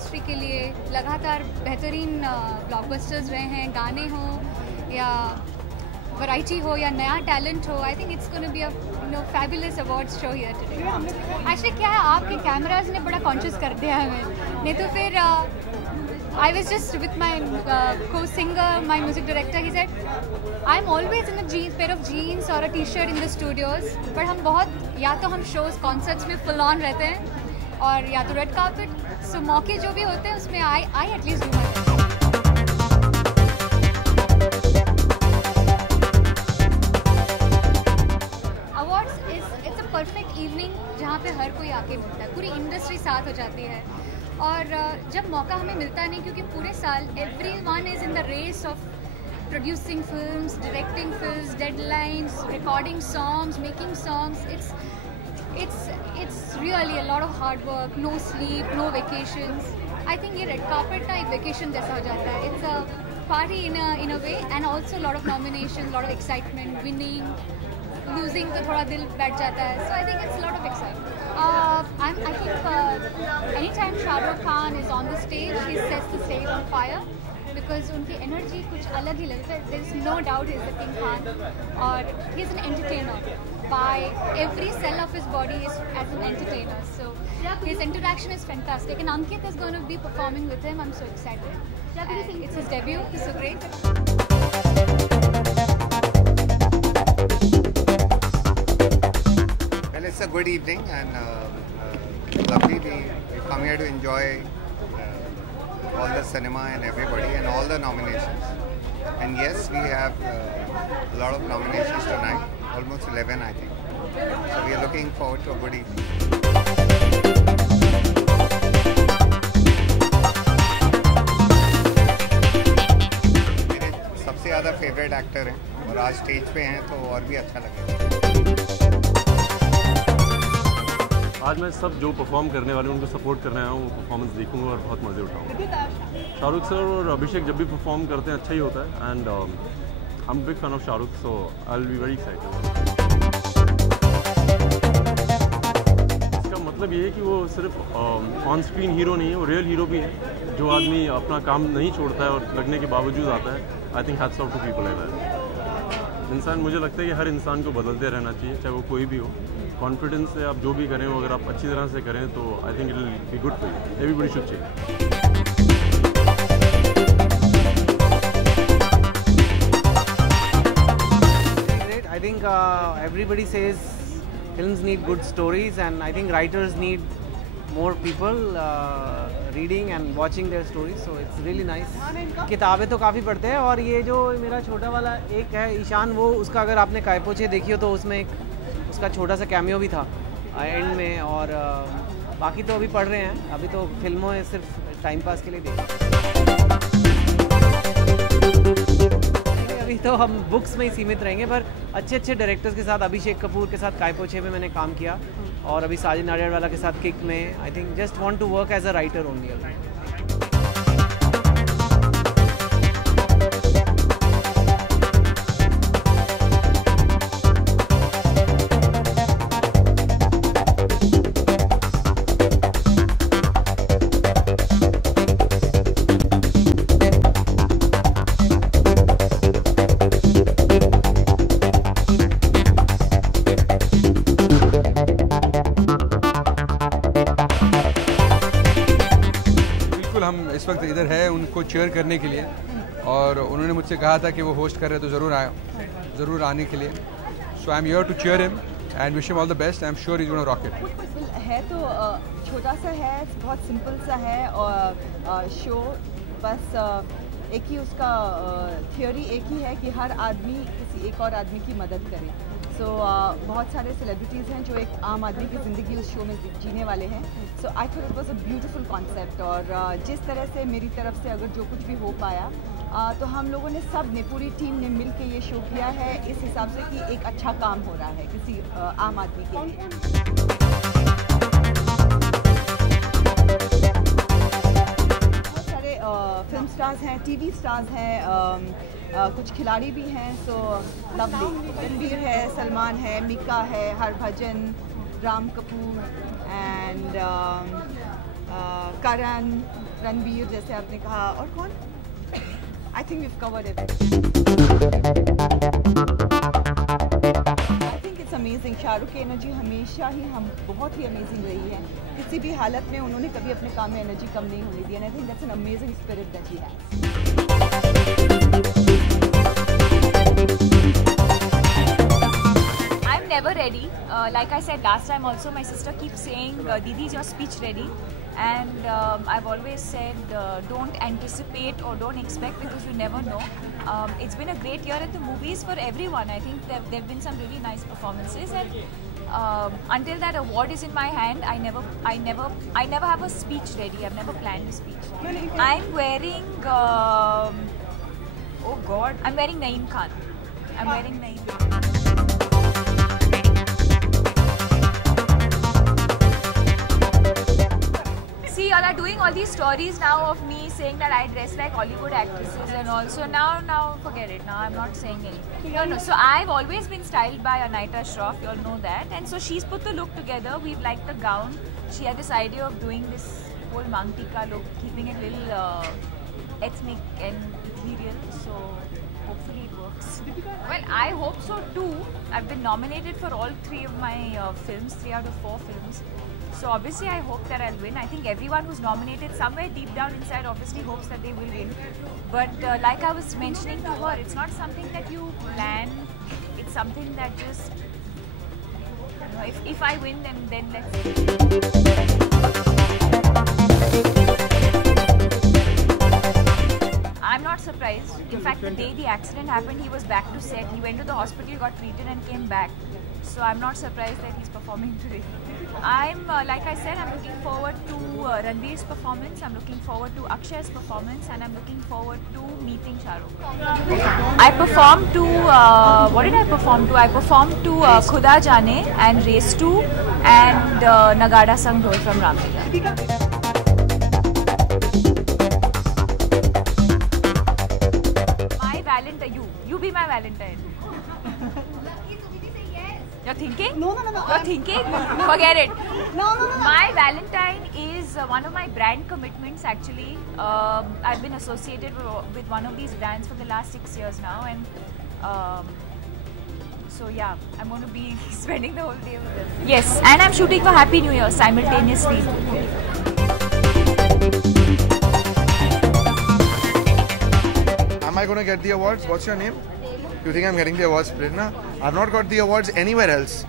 Industry के लिए लगातार बेहतरीन ब्लॉकबस्टर्स रहे हैं, गाने हों या वैरायटी हो या नया टैलेंट हो। आई think it's gonna be a fabulous awards show here today. Actually क्या है, आपके कैमराज ने बड़ा कॉन्शियस कर दिया हमें, नहीं तो फिर I was just with my co-singer, my music director. He said, "I'm always in a pair of jeans or a t-shirt in the studios." But हम बहुत या तो हम shows, concerts में full on रहते हैं और या तो red carpet. So मौके जो भी होते हैं उसमें I at least do my best. Awards it's a perfect evening जहाँ पे हर कोई आके मिलता है, पूरी इंडस्ट्री साथ हो जाती है। और जब मौका हमें मिलता नहीं, क्योंकि पूरे साल everyone is in the race of producing films, directing films, deadlines, recording songs, making songs. It's really a lot of hard work, no sleep, no vacations. I think ये red carpet ना एक vacation जैसा हो जाता है. It's a party in a way, and also a lot of nominations, lot of excitement, winning, losing तो थोड़ा दिल बैठ जाता है. So I think it's a lot of excitement. I think anytime Shah Rukh Khan is on the stage, he sets the stage on fire because उनकी energy कुछ अलग ही लगता है. There is no doubt he is the King Khan और he is an entertainer. By every cell of his body is as an entertainer. So his interaction is fantastic. And Ankit is going to be performing with him. I'm so excited. And it's his debut. He's so great. It's a good evening and lovely. We come here to enjoy all the cinema and everybody and all the nominations. And yes, we have a lot of nominations tonight, almost 11 I think. So we are looking forward to a good evening. मेरे सबसे ज़्यादा favourite actor हैं और आज stage पे हैं तो और भी अच्छा लगेगा। आज मैं सब जो परफॉर्म करने वाले हैं उनको सपोर्ट करने आया हूँ, वो परफॉर्मेंस देखूंगा और बहुत मज़े उठाऊंगा। शाहरुख सर और अभिषेक जब भी परफॉर्म करते हैं अच्छा ही होता है and I am big fan of Shahrukh, so I will be very excited. इसका मतलब ये है कि वो सिर्फ ऑन स्क्रीन हीरो नहीं है, वो रियल हीरो भी है। जो आदमी अपना काम नहीं छोड़ता है और लगने के बावजूद आता है, I think hats off to people like that. इंसान, मुझे लगता है कि हर इंसान को बदलते रहना चाहिए, चाहे वो कोई भी हो। कॉन्फिडेंस से आप जो भी करें, वो अगर आप अच्छी तरह से करें तो I think it will be good for you. Everybody should change. Great. I think everybody says films need good stories, and I think writers need more people reading and watching their stories. So it's really nice. किताबें तो काफ़ी पढ़ते हैं और ये जो मेरा छोटा वाला एक है ईशान, वो उसका अगर आपने काय पोछे देखी हो तो उसमें एक उसका छोटा सा कैमियो भी था एंड में। और बाकी तो अभी पढ़ रहे हैं, अभी तो फिल्मों में सिर्फ टाइम पास के लिए देखा। अभी तो हम बुक्स में ही सीमित रहेंगे, पर अच्छे अच्छे डायरेक्टर्स के साथ, अभिषेक कपूर के साथ काय पोछे में मैंने काम किया और अभी साजिद नाडियाडवाला के साथ किक में। I think just want to work as a writer only. हम इस वक्त इधर है उनको चेयर करने के लिए और उन्होंने मुझसे कहा था कि वो होस्ट कर रहे हैं तो ज़रूर आने के लिए। So I am here to chair him and wish him all the best. I am sure he is gonna rock it. है तो छोटा सा है, बहुत सिंपल सा है और शो बस एक ही उसका थियोरी एक ही है कि हर आदमी किसी एक और आदमी की मदद करे। सो बहुत सारे सेलिब्रिटीज़ हैं जो एक आम आदमी की ज़िंदगी उस शो में जीने वाले हैं। So I thought it was a beautiful concept और जिस तरह से मेरी तरफ से अगर जो कुछ भी हो पाया तो हम लोगों ने सब ने, पूरी टीम ने मिल के ये शो किया है इस हिसाब से कि एक अच्छा काम हो रहा है किसी आम आदमी के लिए। बहुत सारे फिल्म स्टार्स हैं, टीवी स्टार्स हैं, कुछ खिलाड़ी भी हैं। सो लवली, रणबीर है, सलमान है, मिका है, Harbhajan, Ram Kapoor and Karan, Ranveer जैसे आपने कहा, और कौन? I think we've covered it. I think it's amazing. Shahrukh की एनर्जी हमेशा ही बहुत ही अमेजिंग रही है. किसी भी हालत में उन्होंने कभी अपने काम में एनर्जी कम नहीं होने दी. And I think that's an amazing spirit that he has. I'm never ready. Like I said last time also, my sister keeps saying, Didi, is your speech ready? And I've always said, don't anticipate or don't expect, because you never know. It's been a great year at the movies for everyone. I think there have been some really nice performances, and until that award is in my hand, I never have a speech ready. I've never planned a speech. I'm wearing, oh God, I'm wearing Naeem Khan. I'm wearing Naeem Khan. See, y'all are doing all these stories now of me saying that I dress like Hollywood actresses and all. So now forget it. Now I'm not saying anything. No. So I've always been styled by Anaita Shroff. You all know that. And so she's put the look together. We've liked the gown. She had this idea of doing this whole Mangtika look, keeping it a little ethnic and ethereal. So hopefully it works. Well, I hope so too. I've been nominated for all 3 of my films, 3 out of 4 films. So obviously I hope that I'll win. I think everyone who's nominated somewhere deep down inside obviously hopes that they will win. But like I was mentioning to her, it's not something that you plan. It's something that just, you know, if I win, then let's see. I'm not surprised. In fact, the day the accident happened, he was back to set. He went to the hospital, got treated and came back. So I'm not surprised that he's performing today. I'm, like I said, I'm looking forward to Ranveer's performance, I'm looking forward to Akshay's performance, and I'm looking forward to meeting Shah Rukh. I performed to, what did I perform to? I performed to Khuda Jaane and Race 2 and Nagada Sang Dhol from Ramlila. My Valentine, you be my Valentine. You're thinking? No. You're thinking? Forget it. No. My Valentine is one of my brand commitments actually. I've been associated with one of these brands for the last 6 years now, and so yeah, I'm going to be spending the whole day with them. Yes, and I'm shooting for Happy New Year simultaneously. Am I going to get the awards? What's your name? You think I'm getting the awards, Prerna? I've not got the awards anywhere else.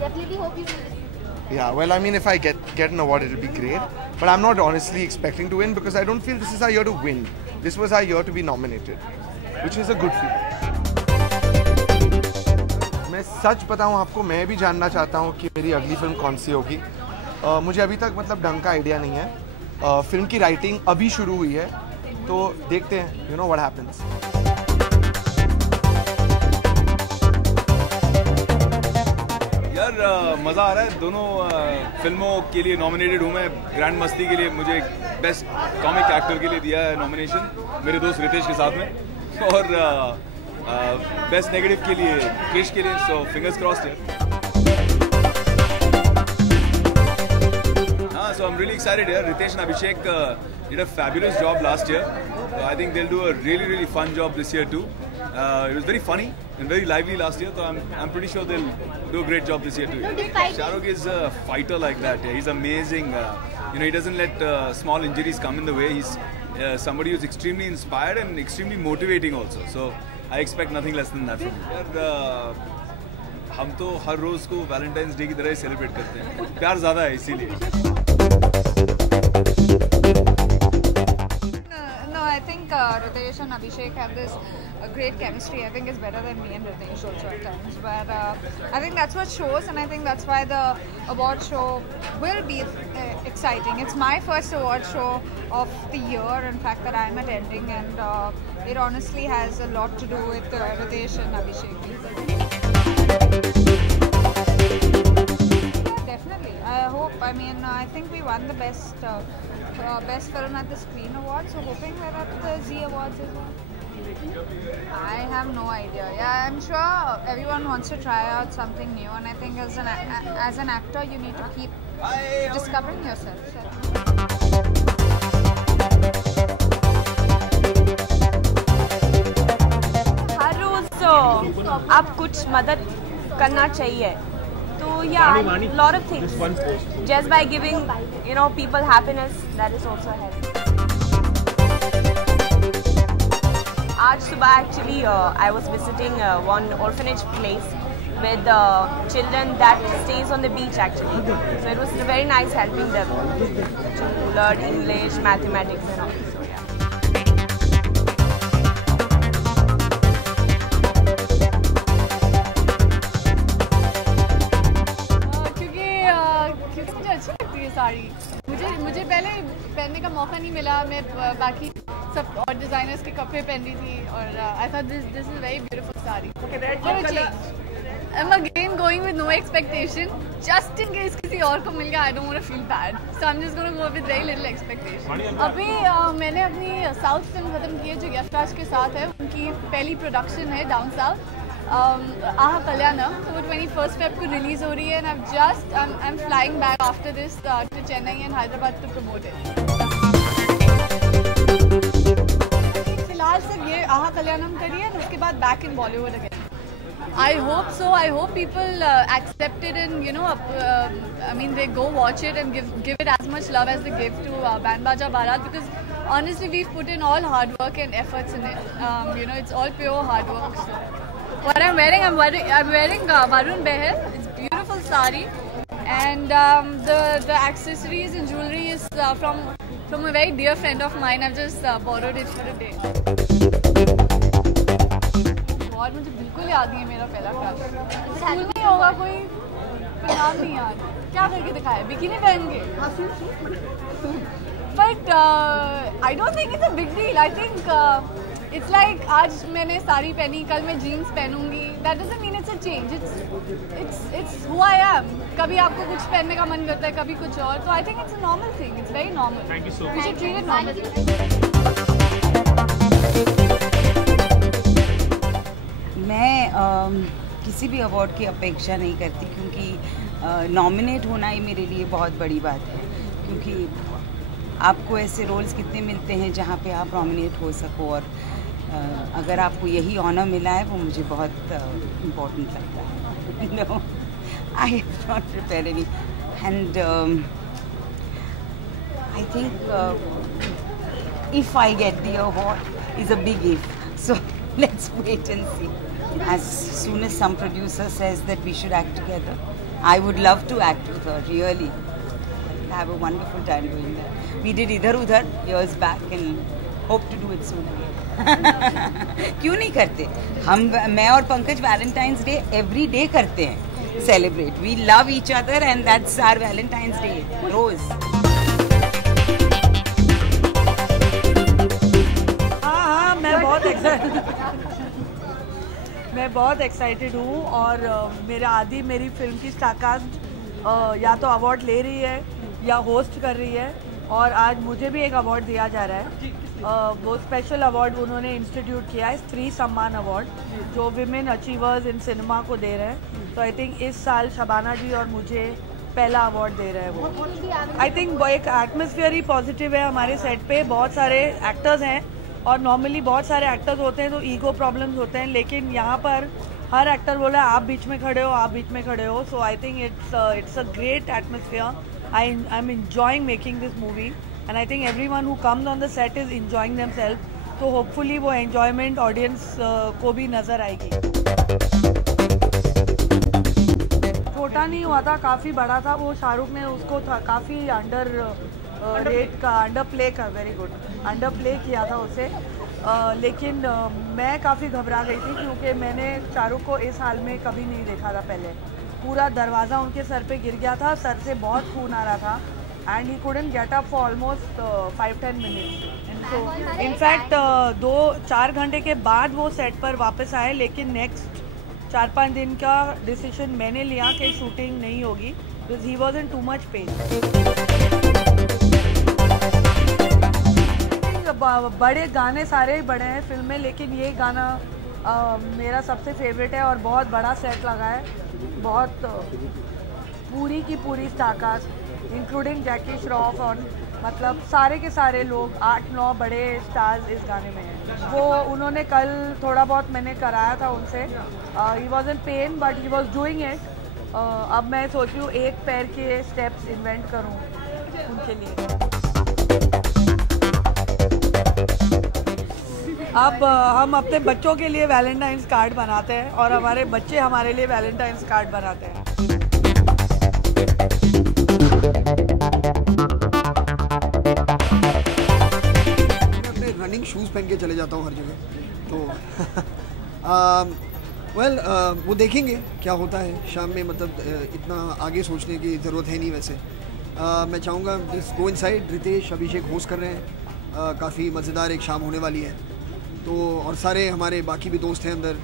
Definitely hope you will. Yeah, well, I mean, if I get an award, it'll be great. But I'm not honestly expecting to win, because I don't feel this is our year to win. This was our year to be nominated, which is a good feeling. मैं सच बताऊं आपको, मैं भी जानना चाहता हूं कि मेरी अगली फिल्म कौन सी होगी. मुझे अभी तक मतलब ढंग का आइडिया नहीं है. फिल्म की राइटिंग अभी शुरू हुई है, तो देखते हैं, you know what happens. यार मज़ा आ रहा है. दोनों फिल्मों के लिए नॉमिनेटेड हूँ मैं. ग्रैंड मस्ती के लिए मुझे बेस्ट कॉमिक एक्टर के लिए दिया है नॉमिनेशन मेरे दोस्त रितेश के साथ में, और बेस्ट नेगेटिव के लिए क्रिश के लिए. सो फिंगर्स क्रॉस्ड है. So I'm really excited here. Ritesh and Abhishek did a fabulous job last year. I think they'll do a really fun job this year too. It was very funny and very lively last year, so I'm pretty sure they'll do a great job this year too. Shah Rukh is a fighter like that. Yeah. He's amazing. You know, he doesn't let small injuries come in the way. He's somebody who's extremely inspired and extremely motivating also. So I expect nothing less than that from him. हम तो हर रोज को Valentine's day की तरह ही celebrate करते हैं. प्यार ज़्यादा है इसीलिए. No, I think Ritesh and Abhishek have this great chemistry. I think it's better than me and Ritesh also at times. But I think that's what shows, and I think that's why the award show will be exciting. It's my first award show of the year, in fact, that I'm attending, and it honestly has a lot to do with Ritesh and Abhishek. Definitely. I hope. I mean, I think we won the best film at the Screen Awards, so hoping we're at the Z Awards as well. I have no idea. Yeah, I'm sure everyone wants to try out something new, and I think as an actor, you need to keep discovering yourself. हर रोज आप कुछ मदद करना चाहिए. So yeah, lot of things. Just by giving, people happiness, that is also help. आज सुबह actually I was visiting one orphanage place with children that stays on the beach actually. So it was very nice helping them to learn English, mathematics and all. So yeah. Sari मुझे पहले पहनने का मौका नहीं मिला. मैं बाकी सब और डिजाइनर्स के कपड़े पहन रही थी और I thought this is very beautiful sari. I'm again going with no expectation, just in case किसी और को मिल गया. I don't want to feel bad, so I'm just going to go with very little expectation. अभी मैंने अपनी south film खत्म की है जो यशराज के साथ है. उनकी पहली प्रोडक्शन है डाउन साउथ, आहा कल्याणम. तो वो 21 Feb को रिलीज हो रही है and I'm flying back after this to Chennai and Hyderabad to promote it. फिलहाल सिर्फ ये आहा कल्याणम करिए और उसके बाद back in Bollywood again. I hope so. I hope people accept it and they go watch it and give it as much love as they give to Band Baja Bharat, because honestly we've put in all hard work and efforts in it. It's all pure hard work. So. What I'm wearing Varun Behel. It's beautiful sari, and the accessories and jewelry is from a very dear friend of mine. I've just borrowed it for a day. और मुझे बिल्कुल याद नहीं है मेरा पहला crush. School में होगा कोई नाम नहीं याद. क्या करके दिखाया? बिकिनी पहन के. But I don't think it's a big deal. I think it's like आज मैंने साड़ी पहनी, कल मैं जीन्स पहनूंगी. That doesn't mean it's a change. It's who I am. कभी आपको कुछ पहनने का मन करता है, कभी कुछ और. तो I think it's a normal thing. It's very normal. We should treat it normal. मैं किसी भी अवार्ड की अपेक्षा नहीं करती, क्योंकि नॉमिनेट होना ही मेरे लिए बहुत बड़ी बात है. क्योंकि आपको ऐसे रोल्स कितने मिलते हैं जहाँ पे आप नॉमिनेट हो सको, और अगर आपको यही ऑनर मिला है वो मुझे बहुत इम्पोर्टेंट लगता है. No, I have not prepared any, and I think if I get the award is a big if. So let's wait and see. As soon as some producer says that we should act together, I would love to act with her, really. I have a wonderful time doing that. We did Idhar Udhar years back and hope to do it soon again. क्यों नहीं करते हम? मैं और Pankaj Valentine's Day every day करते हैं celebrate. We love each other and that's our Valentine's Day. Rose. मैं बहुत एक्साइटेड हूँ और मेरी फिल्म की स्टारकास्ट या तो अवार्ड ले रही है या होस्ट कर रही है, और आज मुझे भी एक अवार्ड दिया जा रहा है. वो स्पेशल अवार्ड उन्होंने इंस्टीट्यूट किया है, स्त्री सम्मान अवार्ड, जो विमेन अचीवर्स इन सिनेमा को दे रहे हैं. तो आई थिंक इस साल शबाना जी और मुझे पहला अवार्ड दे रहे हैं वो. आई थिंक एक एटमॉस्फेयर ही पॉजिटिव है हमारे सेट पे. बहुत सारे एक्टर्स हैं और नॉर्मली बहुत सारे एक्टर्स होते हैं तो ईगो प्रॉब्लम्स होते हैं, लेकिन यहाँ पर हर एक्टर बोला आप बीच में खड़े हो, आप बीच में खड़े हो. So I think it's a great atmosphere. I am enjoying making this movie and I think everyone who comes on the set is enjoying themself. तो होपफुली वो एंजॉयमेंट ऑडियंस को भी नज़र आएगी. छोटा नहीं हुआ था, काफ़ी बड़ा था. वो शाहरुख ने उसको काफ़ी अंडर प्ले किया था उसे. लेकिन मैं काफ़ी घबरा गई थी क्योंकि मैंने शाहरुख को इस हाल में कभी नहीं देखा था पहले. पूरा दरवाज़ा उनके सर पे गिर गया था, सर से बहुत खून आ रहा था and he couldn't get up for almost 5-10 minutes. So in fact 2-4 घंटे के बाद वो सेट पर वापस आए, लेकिन नेक्स्ट 4-5 दिन का डिसीजन मैंने लिया कि शूटिंग नहीं होगी because he was in too much pain. बड़े गाने सारे ही बड़े हैं फिल्म में, लेकिन ये गाना मेरा सबसे फेवरेट है और बहुत बड़ा सेट लगा है, बहुत पूरी की पूरी स्टारकास्ट इंक्लूडिंग जैकी श्रॉफ और मतलब सारे के सारे लोग 8-9 बड़े स्टार्स इस गाने में हैं। वो उन्होंने कल थोड़ा बहुत मैंने कराया था उनसे, he was in pen but he was doing it. अब मैं सोच रही हूँ एक पैर के स्टेप्स इन्वेंट करूँ उनके लिए। अब हम अपने बच्चों के लिए वैलेंटाइंस कार्ड बनाते हैं और हमारे बच्चे हमारे लिए वैलेंटाइंस कार्ड बनाते हैं। मैं अपने रनिंग शूज़ पहन के चले जाता हूँ हर जगह, तो वो देखेंगे क्या होता है शाम में, मतलब इतना आगे सोचने की ज़रूरत है नहीं वैसे। मैं चाहूँगा जस्ट गो इनसाइड। रितेश अभिषेक होस्ट कर रहे हैं, काफ़ी मज़ेदार एक शाम होने वाली है। तो और सारे हमारे बाकी भी दोस्त हैं अंदर,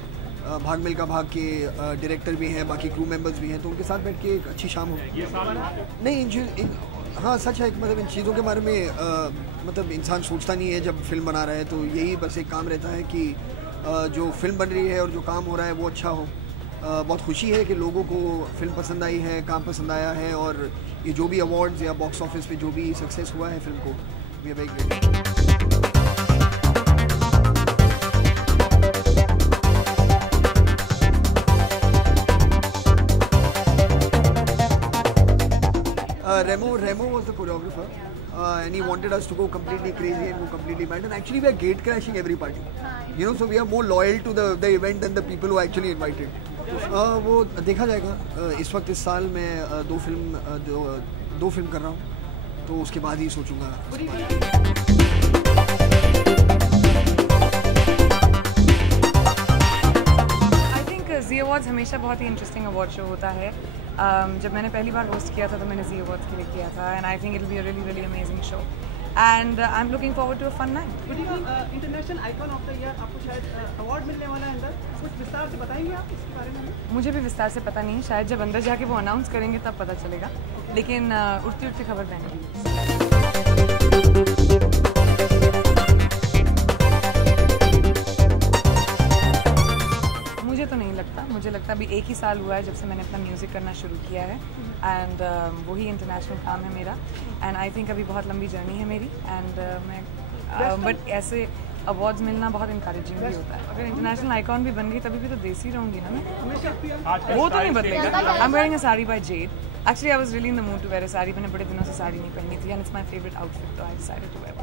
भाग मिल्खा भाग के डायरेक्टर भी हैं, बाकी क्रू मेंबर्स भी हैं, तो उनके साथ बैठ के एक अच्छी शाम होगी। नहीं हाँ सच है, मतलब इन चीज़ों के बारे में मतलब इंसान सोचता नहीं है जब फिल्म बना रहा है, तो यही बस एक काम रहता है कि जो फिल्म बन रही है और जो काम हो रहा है वो अच्छा हो। बहुत खुशी है कि लोगों को फिल्म पसंद आई है, काम पसंद आया है, और ये जो भी अवार्ड्स या बॉक्स ऑफिस पे जो भी सक्सेस हुआ है फिल्म को, we are very great. Remo was the choreographer, and he wanted us to go completely crazy and go completely mad. And actually, we are gate crashing every party, you know. So we are more loyal to the event than the people who actually invited. वो देखा जाएगा। इस वक्त इस साल मैं दो film कर रहा हूँ, तो उसके बाद ही सोचूंगा। ज़ी अवार्ड्स हमेशा बहुत ही इंटरेस्टिंग अवार्ड शो होता है। जब मैंने पहली बार होस्ट किया था तो मैंने ज़ी अवार्ड्स के लिए किया था, and I think it will be a really really amazing show, and I am looking forward to a fun night. International icon of the year आपको शायद अवार्ड मिलने वाला है अंदर, कुछ विस्तार से बताएंगे आप इसके बारे में? मुझे भी विस्तार से पता नहीं, शायद जब अंदर जाके वो अनाउंस करेंगे तब पता चलेगा, लेकिन उड़ती उड़ती खबर देंगे। मुझे तो नहीं लगता, मुझे लगता अभी एक ही साल हुआ है जब से मैंने अपना म्यूज़िक करना शुरू किया है, एंड वही इंटरनेशनल काम है मेरा, एंड आई थिंक अभी बहुत लंबी जर्नी है मेरी, एंड मैं बट ऐसे अवार्ड्स मिलना बहुत इंकरेजिंग भी होता है। अगर इंटरनेशनल आइकॉन भी बन गई तभी भी तो देसी रहूँगी ना मैं, वो तो नहीं बदलेगा। I am wearing a sari by Z. Actually I was really in the mood to wear a sari, मैंने बड़े दिनों से साड़ी नहीं पहनी थी, and it's my favourite outfit, तो I decided to wear.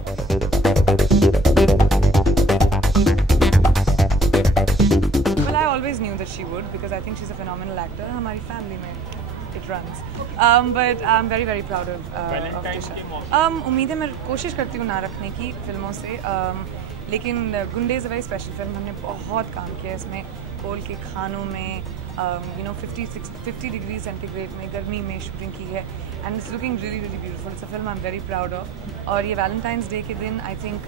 I always knew that she would, because I think she's a phenomenal actor. हमारी family में it runs, but I'm very very proud of Tisha. उम्मीद है, मैं कोशिश करती हूँ ना रखने की फिल्मों से, लेकिन गुंडे is a very special film. हमने बहुत काम किया इसमें, कोल के खानों में, you know 50 डिग्री सेंटीग्रेड में गर्मी में शूटिंग की है, and it's looking really really beautiful. It's a film I am very proud of, और ये वैलेंटाइंस डे के दिन आई थिंक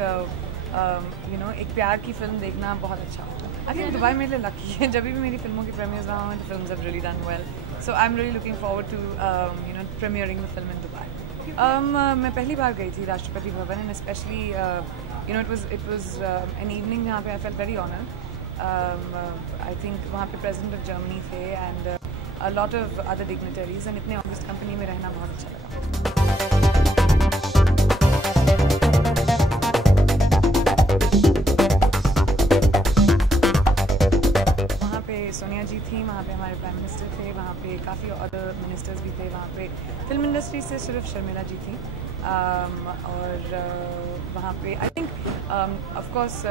यू नो एक प्यार की फिल्म देखना बहुत अच्छा होता है। आई थिंक दुबई मेरे लिए लकी है, जब भी मेरी फिल्मों की प्रीमियर्स वहाँ हुए, तो films have really done well, so I am really looking forward to you know premiering the film in Dubai. मैं पहली बार गई थी Rashtrapati Bhavan, and specially you know it was an evening जहाँ पे I felt very honoured. I think वहाँ पे president of Germany थे, and a lot of other dignitaries, and इतने ऑफिस कंपनी में रहना बहुत अच्छा लगा। सोनिया जी थी वहाँ पे, हमारे प्राइम मिनिस्टर थे वहाँ पे, काफ़ी अदर मिनिस्टर्स भी थे वहाँ पे। फिल्म इंडस्ट्री से सिर्फ शर्मिला जी थी, और वहाँ पे I think of course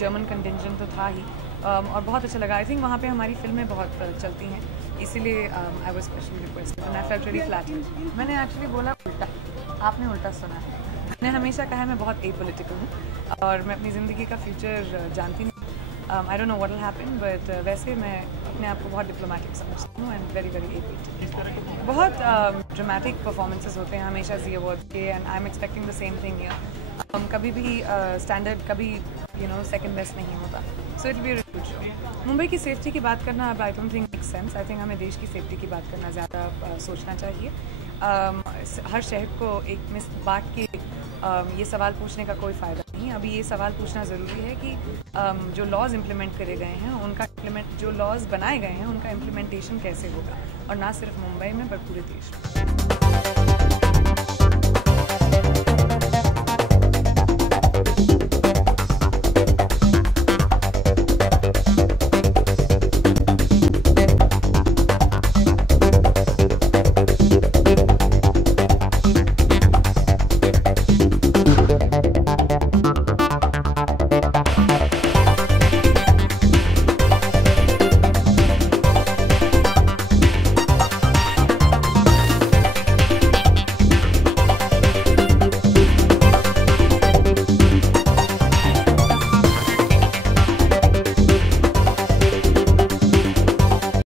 German contingent तो था ही, और बहुत अच्छा लगा। आई थिंक वहाँ पे हमारी फिल्में बहुत चलती हैं, इसीलिए I was specially requested, and I felt really flattered. मैंने एक्चुअली बोला उल्टा, आपने उल्टा सुना है। मैंने हमेशा कहा है मैं बहुत एपॉलिटिकल हूँ, और मैं अपनी ज़िंदगी का फ्यूचर जानती नहीं। I don't know what will happen, but वैसे मैं अपने आप को बहुत डिप्लोमेटिक समझती हूँ, एंड वेरी वेरी एपॉलिटिकल। बहुत ड्रामेटिक परफॉर्मेंसेस होते हैं हमेशा ज़ी अवार्ड्स के, and I am expecting the same thing here. कभी भी स्टैंडर्ड कभी यू नो सेकंड बेस्ट नहीं होता, so it will be a good show. Mumbai की सेफ्टी की बात करना अब आई don't think makes sense. I think हमें देश की सेफ्टी की बात करना ज़्यादा सोचना चाहिए। हर शहर को एक मिस बांट के ये सवाल पूछने का कोई फ़ायदा नहीं। अभी ये सवाल पूछना ज़रूरी है कि जो लॉज इम्प्लीमेंट करे गए हैं उनका जो लॉज बनाए गए हैं उनका इम्प्लीमेंटेशन कैसे होगा, और ना सिर्फ मुंबई में पर पूरे देश में।